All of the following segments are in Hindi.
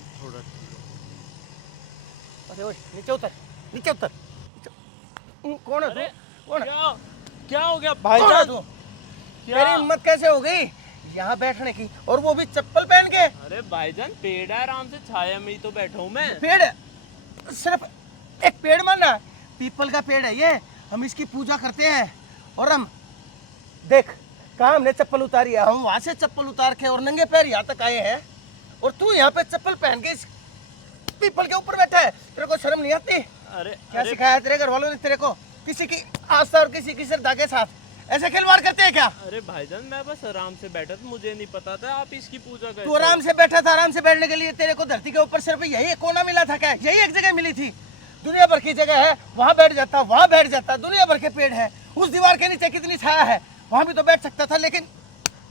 अब थोड़ा ठीक है। अरे ओए नीचे उतर, नीचे उतर। कौन है तू? अरे कौन है? क्या क्या हो गया कौन है भाईजान? तू? क्या? तेरी हिम्मत कैसे हो गई यहाँ बैठने की, और वो भी चप्पल पहन के? अरे भाईजान पेड़ है, आराम से छाया में ही तो बैठा हूँ मैं। पेड़ है? सिर्फ एक पेड़ मानना? पीपल का पेड़ है ये, हम इसकी पूजा करते हैं। और हम देख कहाँ हमने चप्पल उतारी है, हम वहां से चप्पल उतार के और नंगे पैर यहाँ तक आए हैं, और तू यहाँ पे चप्पल पहन के इस पीपल के ऊपर बैठा है। तेरे को शर्म नहीं आती? अरे क्या अरे सिखाया तेरे घर वालों ने तेरे को? किसी की आस्था और किसी की श्रद्धा के साथ ऐसे खिलवाड़ करते हैं क्या? अरे भाईजान मैं बस आराम से बैठा था, मुझे नहीं पता था आप इसकी पूजा करते तू आराम से बैठा था, आराम से बैठने के लिए तेरे को धरती के ऊपर सिर्फ यही एक कोना मिला था क्या? यही एक जगह मिली थी? दुनिया भर की जगह है, वहाँ बैठ जाता, वहाँ बैठ जाता। दुनिया भर के पेड़ है, उस दीवार के नीचे कितनी छाया है, वहाँ भी तो बैठ सकता था, लेकिन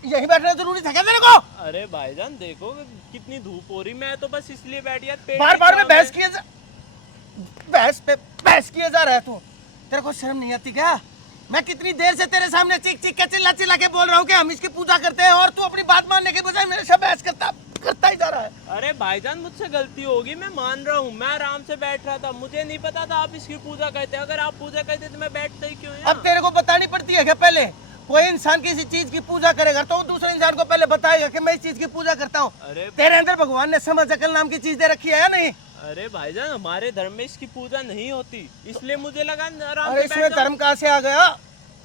यही बैठना जरूरी था क्या तेरे को? अरे भाईजान देखो कितनी धूप हो रही, मैं तो बस इसलिए बैठ गया। पेड़ बार की बार में छांव बहस किए बहस किए जा रहा है तू। तेरे को शर्म नहीं आती क्या? मैं कितनी देर से तेरे सामने चीख चीख के चिल्ला चिल्ला के बोल रहा हूँ कि हम इसकी पूजा करते हैं, और तू अपनी बात मानने के बजाय मेरे से बहस करता ही जा रहा है। अरे भाईजान मुझसे गलती होगी, मैं मान रहा हूँ। मैं आराम से बैठ रहा था, मुझे नहीं पता था आप इसकी पूजा करते। अगर आप पूजा करते तो मैं बैठता ही क्यों यहाँ? अब तेरे को बतानी पड़ती है क्या? पहले कोई इंसान किसी चीज की पूजा करेगा तो वो दूसरे इंसान को पहले बताएगा कि मैं इस चीज की पूजा करता हूँ। अरे तेरे अंदर भगवान ने समझ अकल नाम की चीज दे रखी है या नहीं? अरे भाईजान हमारे धर्म में इसकी पूजा नहीं होती, इसलिए मुझे लगा आराम अरे से इसमें बैठ जाऊं। धर्म कहाँ से आ गया?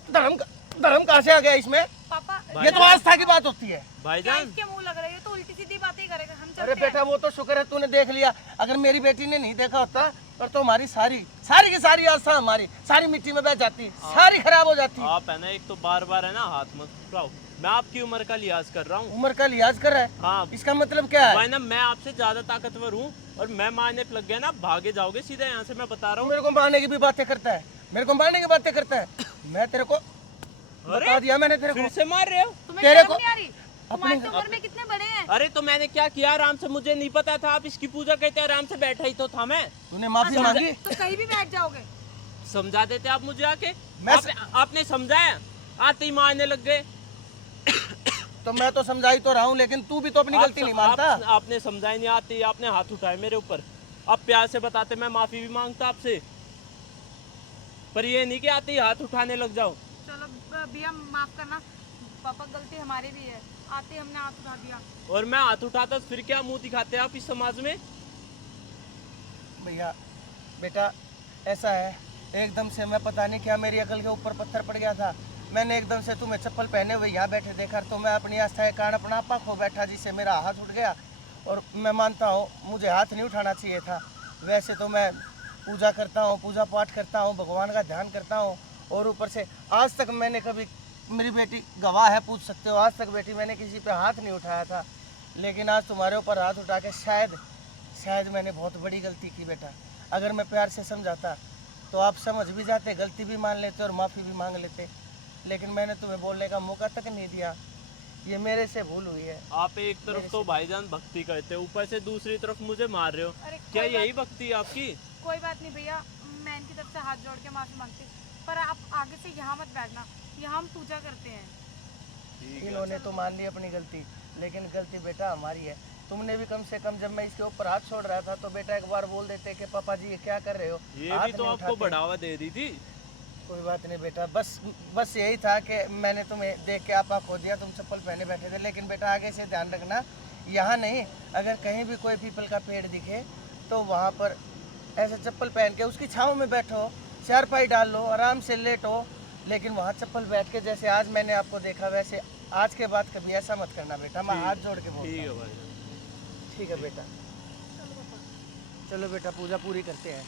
धर्म कहाँ से आ गया इसमें? पापा ये तो आस्था की बात होती है। क्या भाईजान इसके मुंह लग रहा है? ये तो उल्टी सीधी बातें करेगा। हम अरे चलते बेटा वो तो शुक्र है तूने देख लिया, अगर मेरी बेटी ने नहीं देखा होता और तो हमारी सारी की सारी आस्था हमारी सारी मिट्टी में बह जाती, सारी खराब हो जाती। आप है ना, एक तो बार बार है ना हाथ मत उठाओ। मैं आपकी उम्र का लिहाज कर रहा हूँ। उम्र का लिहाज कर रहा है? हाँ इसका मतलब क्या है? भाई ना, मैं आपसे ज्यादा ताकतवर हूँ और मैं मारने पे लग गया ना, भागे जाओगे सीधे यहाँ से, मैं बता रहा तू हूँ। मेरे को मारने की भी बातें करता है? मेरे को मारने की बातें करता है? मैं तेरे को बता दिया मैंने तेरे फिर को। से मार रहे हो? तुम्हें तेरे शर्म को नहीं आ रही? तुम्हारी तो उम्र में कितने बड़े हैं। अरे तो मैंने क्या किया? आराम से, मुझे नहीं पता था आप इसकी पूजा करते, आराम से बैठा ही तो था मैं। तूने माफी मांगी? तो कहीं भी बैठ जाओगे। समझा देते आप मुझे आके। मैं आपने समझाया, आते ही मारने लग गए। तो मैं तो समझाई तो रहा हूँ, लेकिन तू भी तो अपनी गलती नहीं मानता। आपने समझाया नहीं, आते ही आपने हाथ उठाए मेरे ऊपर। आप प्यार से बताते, मैं माफी भी मांगता आपसे, पर ये नहीं कि आते ही हाथ उठाने लग जाओ। चलो भैया माफ करना, पापा गलती हमारी भी है, आते ही हमने हाथ उठा दिया। और मैं हाथ उठाता तो फिर क्या मुंह दिखाते आप इस समाज में? भैया बेटा ऐसा है, एकदम से मैं पता नहीं क्या मेरी अकल के ऊपर पत्थर पड़ गया था। मैंने एकदम से तुम्हें चप्पल पहने हुए यहाँ बैठे देखा, तो मैं अपनी आस्था के कारण अपना आपा खो बैठा, जिससे मेरा हाथ उठ गया। और मैं मानता हूँ मुझे हाथ नहीं उठाना चाहिए था। वैसे तो मैं पूजा करता हूँ, पूजा पाठ करता हूँ, भगवान का ध्यान करता हूँ, और ऊपर से आज तक मैंने कभी, मेरी बेटी गवाह है, पूछ सकते हो, आज तक बेटी मैंने किसी पे हाथ नहीं उठाया था। लेकिन आज तुम्हारे ऊपर हाथ उठा के शायद मैंने बहुत बड़ी गलती की बेटा। अगर मैं प्यार से समझाता तो आप समझ भी जाते, गलती भी मान लेते और माफ़ी भी मांग लेते, लेकिन मैंने तुम्हें बोलने का मौका तक नहीं दिया। ये मेरे से भूल हुई है। आप एक तरफ तो भाईजान भक्ति करते हो, ऊपर से दूसरी तरफ मुझे मार रहे हो। अरे क्या कोई यही भक्ति है आपकी? कोई बात नहीं भैया, मैं इनकी तरफ से हाथ जोड़ के माफी मांगती, पर आप आगे से यहाँ मत बैठना, यहाँ हम पूजा करते हैं। इन्होंने तो मान ली अपनी गलती, लेकिन गलती बेटा हमारी है। तुमने भी कम से कम जब मैं इसके ऊपर हाथ छोड़ रहा था तो बेटा एक बार बोल देते कि पापा जी ये क्या कर रहे हो, ये हाथ भी तो नहीं आपको उठाते। बढ़ावा दे दी थी। कोई बात नहीं बेटा, बस यही था कि मैंने तुम्हें देख के आपा खो दिया, तुम चप्पल पहने बैठे थे। लेकिन बेटा आगे से ध्यान रखना, यहाँ नहीं, अगर कहीं भी कोई पीपल का पेड़ दिखे तो वहाँ पर ऐसे चप्पल पहन के उसकी छाँव में बैठो, चारपाई डाल लो, आराम से लेटो, लेकिन वहाँ चप्पल बैठ के जैसे आज मैंने आपको देखा वैसे आज के बाद कभी ऐसा मत करना बेटा। मैं हाथ जोड़ के बोलता ठीक है हूँ। भाई। ठीक है बेटा, चलो बेटा पूजा पूरी करते हैं।